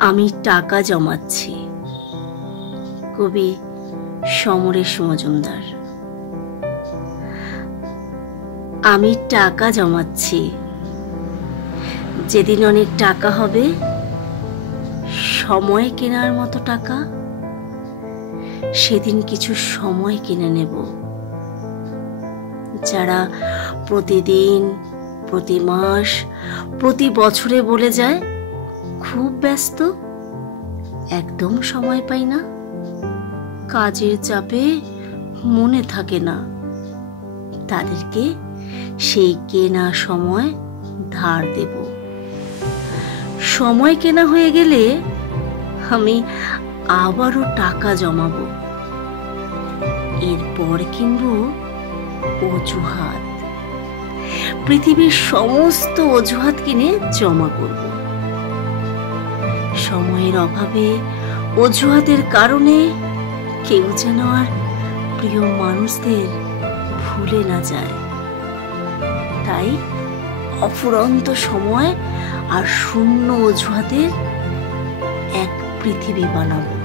আমি টাকা জমাচ্ছি। কবি সমরেশ মজুমদার। আমি টাকা জমাচ্ছি, যেদিন অনেক টাকা হবে, সময় কেনার মতো টাকা, সেদিন কিছু সময় কিনে নেব। যারা প্রতিদিন, প্রতি মাস, প্রতি বছরে বলে যায় খুব ব্যস্ত, একদম সময় পাই না, কাজের চাপে মনে থাকে না, তাদেরকে সেই কেনা সময় ধার দেব। সময় কেনা হয়ে গেলে আমি আবারও টাকা জমাবো। এরপর কিনব অজুহাত। পৃথিবীর সমস্ত অজুহাত কিনে জমা করব। সময়ের অভাবে, অজুহাতের কারণে কেউ যেন আর প্রিয় মানুষদের ভুলে না যায়। তাই অফুরন্ত সময় আর শূন্য অজুহাতের এক পৃথিবী বানাবো।